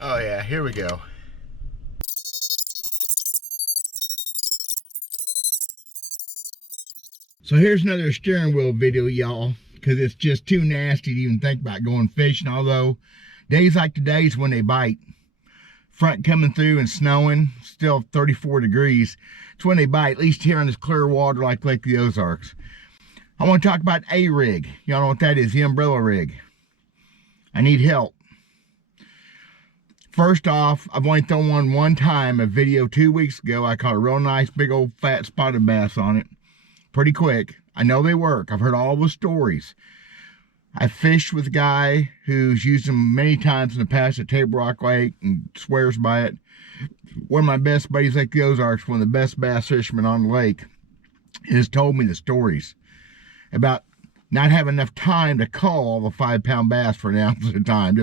Oh yeah, here we go. So here's another steering wheel video, y'all, because it's just too nasty to even think about going fishing. Although days like today's when they bite. Front coming through and snowing, still 34 degrees. It's when they bite, at least here in this clear water like Lake the Ozarks. I want to talk about ARig. Y'all know what that is, the umbrella rig. I need help. First off, I've only thrown one time, a video 2 weeks ago. I caught a real nice big old fat spotted bass on it. Pretty quick. I know they work. I've heard all the stories. I fished with a guy who's used them many times in the past at Table Rock Lake and swears by it. One of my best buddies, Lake the Ozarks, one of the best bass fishermen on the lake, has told me the stories about not having enough time to call all the 5-pound bass for an ounce at a time.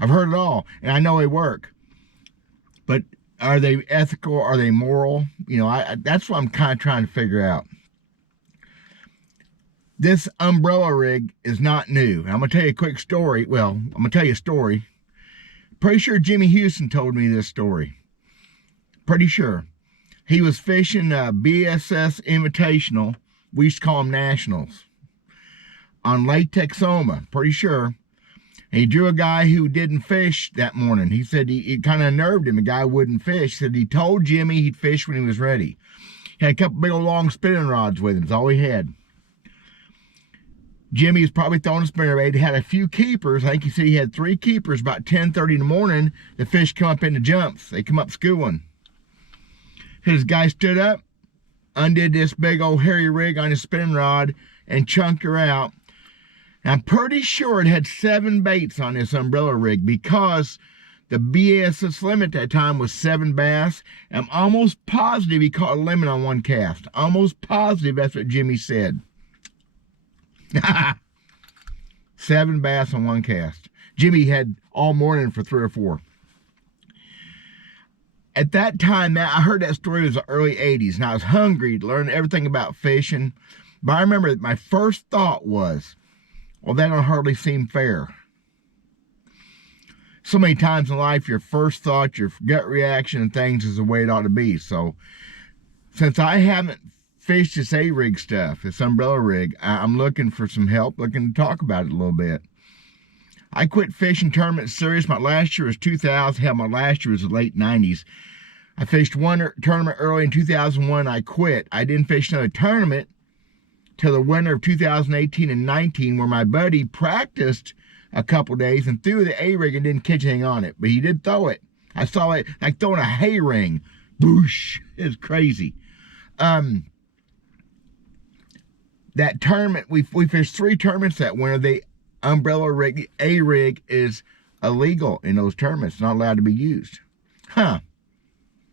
I've heard it all, and I know they work. But are they ethical? Are they moral? You know, that's what I'm kind of trying to figure out. This umbrella rig is not new. I'm going to tell you a quick story. Well, I'm going to tell you a story. Pretty sure Jimmy Houston told me this story. Pretty sure. He was fishing BSS Invitational. We used to call them Nationals. On Lake Texoma. Pretty sure. And he drew a guy who didn't fish that morning. He said it kind of unnerved him. The guy wouldn't fish. He said he told Jimmy he'd fish when he was ready. He had a couple big old long spinning rods with him. That's all he had. Jimmy was probably throwing a spinnerbait. He had a few keepers. I think he said he had 3 keepers. About 10:30 in the morning, the fish come up into jumps. They come up schooling. His guy stood up, undid this big old hairy rig on his spinning rod, and chunked her out. And I'm pretty sure it had 7 baits on this umbrella rig because the BSS limit at that time was 7 bass. I'm almost positive he caught a limit on one cast. Almost positive that's what Jimmy said. 7 bass on one cast. Jimmy had all morning for 3 or 4. At that time, I heard that story was the early 80s, and I was hungry to learn everything about fishing. But I remember that my first thought was, well, that don't hardly seem fair. So many times in life, your first thought, your gut reaction and things is the way it ought to be. So, since I haven't fished this ARig stuff, this umbrella rig, I'm looking for some help, looking to talk about it a little bit. I quit fishing tournament series. My last year was 2000. Hell, my last year was the late 90s. I fished one tournament early in 2001. I quit. I didn't fish another tournament till the winter of 2018 and 19, where my buddy practiced a couple days and threw the ARig and didn't catch anything on it. But he did throw it. I saw it like throwing a hay ring. Boosh. It's crazy. That tournament, we fished 3 tournaments that winter. The umbrella rig, the ARig, is illegal in those tournaments, not allowed to be used. Huh.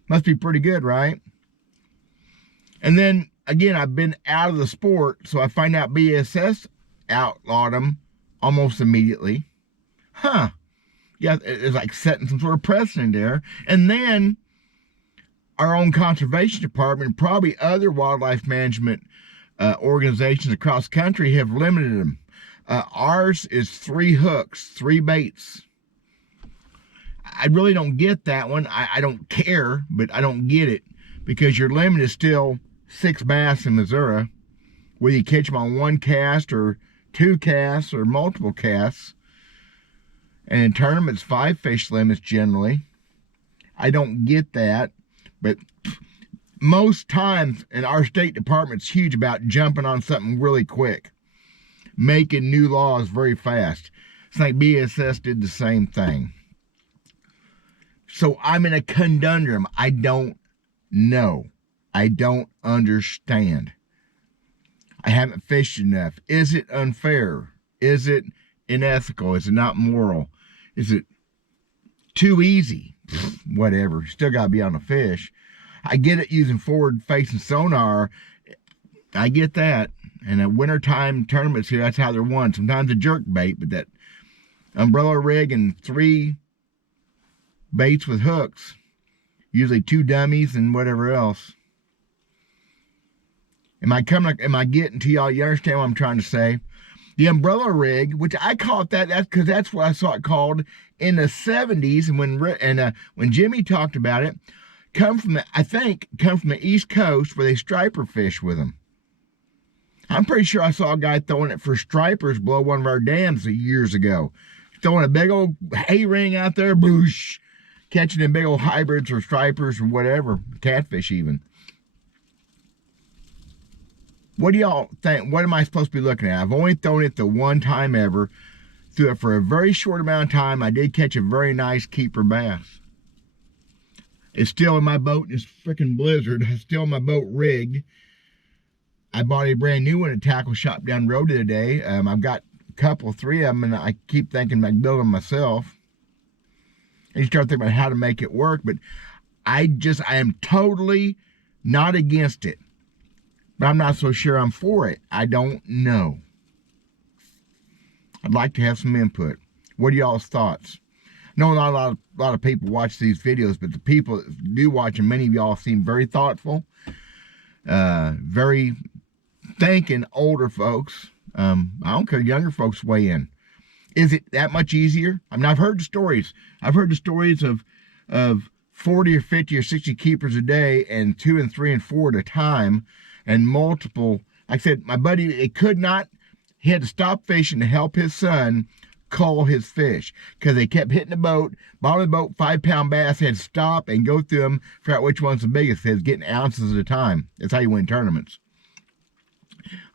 Must be pretty good, right? And then, again, I've been out of the sport, so I find out BSS outlawed them almost immediately. Huh. Yeah, it's like setting some sort of precedent there. And then, our own conservation department, probably other wildlife management organizations across the country have limited them. Ours is 3 hooks, 3 baits. I really don't get that one. I don't care, but I don't get it because your limit is still 6 bass in Missouri, whether you catch them on 1 cast or 2 casts or multiple casts. And in tournaments, 5 fish limits generally. I don't get that, but most times, and our state department's huge about jumping on something really quick, making new laws very fast. It's like BSS did the same thing. So I'm in a conundrum. I don't know. I don't understand. I haven't fished enough. Is it unfair? Is it unethical? Is it not moral? Is it too easy? Whatever. Still got to be on the fish. I get it using forward-facing sonar. I get that. And at wintertime tournaments here, that's how they're won. Sometimes a jerk bait, but that umbrella rig and 3 baits with hooks, usually 2 dummies and whatever else. Am I getting to y'all? You understand what I'm trying to say? The umbrella rig, which I call it that's because that's what I saw it called in the 70s, and when Jimmy talked about it, come from the East Coast where they striper fish with them. I'm pretty sure I saw a guy throwing it for stripers below one of our dams years ago. Throwing a big old hay ring out there, boosh, catching them big old hybrids or stripers or whatever, catfish even. What do y'all think? What am I supposed to be looking at? I've only thrown it the one time ever. Threw it for a very short amount of time. I did catch a very nice keeper bass. It's still in my boat in this freaking blizzard. It's still in my boat rigged. I bought a brand new one at a tackle shop down the road the other day. I've got a couple, 3 of them, and I keep thinking about building them myself. And you start thinking about how to make it work, but I am totally not against it. But I'm not so sure I'm for it. I don't know. I'd like to have some input. What are y'all's thoughts? No, not a lot of people watch these videos, but the people that do watch them, many of y'all seem very thoughtful, very thinking older folks. I don't care, younger folks weigh in. Is it that much easier? I mean, I've heard the stories. I've heard the stories of 40 or 50 or 60 keepers a day and 2 and 3 and 4 at a time and multiple. Like I said, my buddy, he had to stop fishing to help his son cull his fish because they kept hitting the boat. Bottom of the boat, 5-pound bass, had to stop and go through them, figure out which one's the biggest. He was getting ounces at a time. That's how you win tournaments.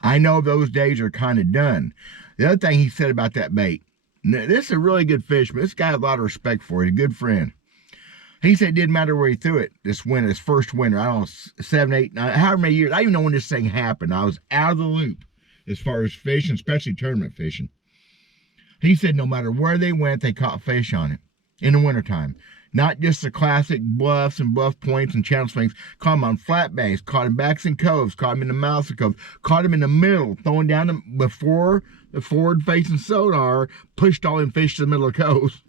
I know those days are kind of done. The other thing he said about that bait, this is a really good fish, but this guy had a lot of respect for it. He's a good friend. He said it didn't matter where he threw it this winter, his first winter. I don't know, 7, 8, 9, however many years. I don't even know when this thing happened. I was out of the loop as far as fishing, especially tournament fishing. He said no matter where they went, they caught fish on it in the wintertime. Not just the classic bluffs and bluff points and channel swings. Caught them on flat banks, caught them backs and coves, caught them in the mouths of coves, caught them in the middle, throwing down them before the forward-facing sonar pushed all them fish to the middle of the coves.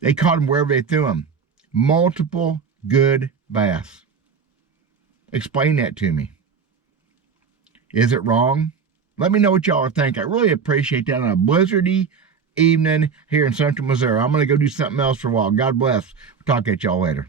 They caught them wherever they threw them. Multiple good bass. Explain that to me. Is it wrong? Let me know what y'all are thinking. I really appreciate that on a blizzardy evening here in central Missouri. I'm going to go do something else for a while. God bless. We'll talk at y'all later.